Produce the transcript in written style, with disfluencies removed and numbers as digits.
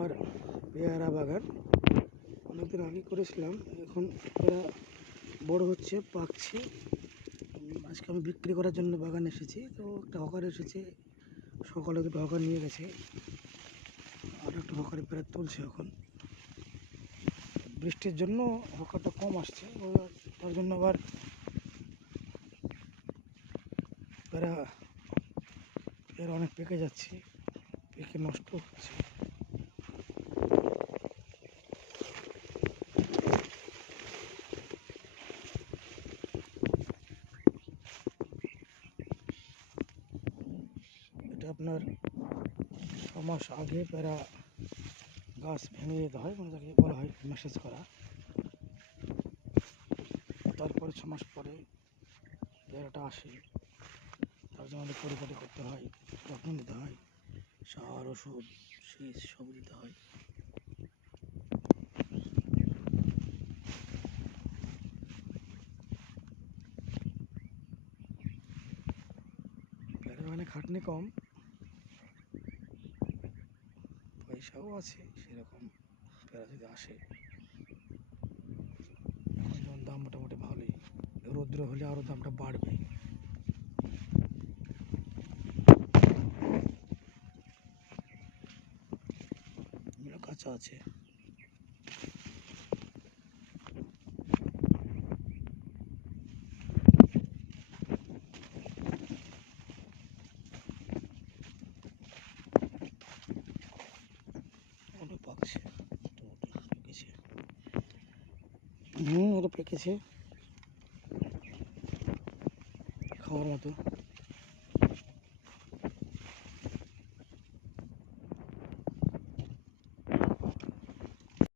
আমার পেয়ারা বাগান অনেকদিন আগে করেছিলাম, এখন পেয়ারা বড় হচ্ছে, পাকছে। আজকে আমি বিক্রি করার জন্য বাগান এসেছি, তো একটা হকার এসেছে, সকালে দুটো হকার নিয়ে গেছে, আর একটা হকারে পেয়ারা তুলছে। এখন বৃষ্টির জন্য হকারটা কম আসছে, তার জন্য আবার পেয়ারা অনেক পেকে যাচ্ছে, পেকে নষ্ট হচ্ছে। এটা আপনার 6 মাস আগে পেয়ারা গাছ ভেঙে যেতে হয়, মানে তাকে বলা হয় মেসেজ করা। তারপরে 6 মাস পরে পেয়ারাটা আসে, তার জন্য অনেক পরিপাটি করতে হয়, যত্ন নিতে হয়, সার ওষুধ সেচ সব দিতে হয়। পেয়ারা মানে খাটনি কম, পয়সাও আছে সেরকম। পেয়ারা যদি আসে, এখন যেমন দাম মোটামুটি ভালোই, রৌদ্র হলে আরও দামটা বাড়বে। কাঁচা আছে। পাকছে, পেকেছে। এটা পেকেছে, খাওয়ার মতো।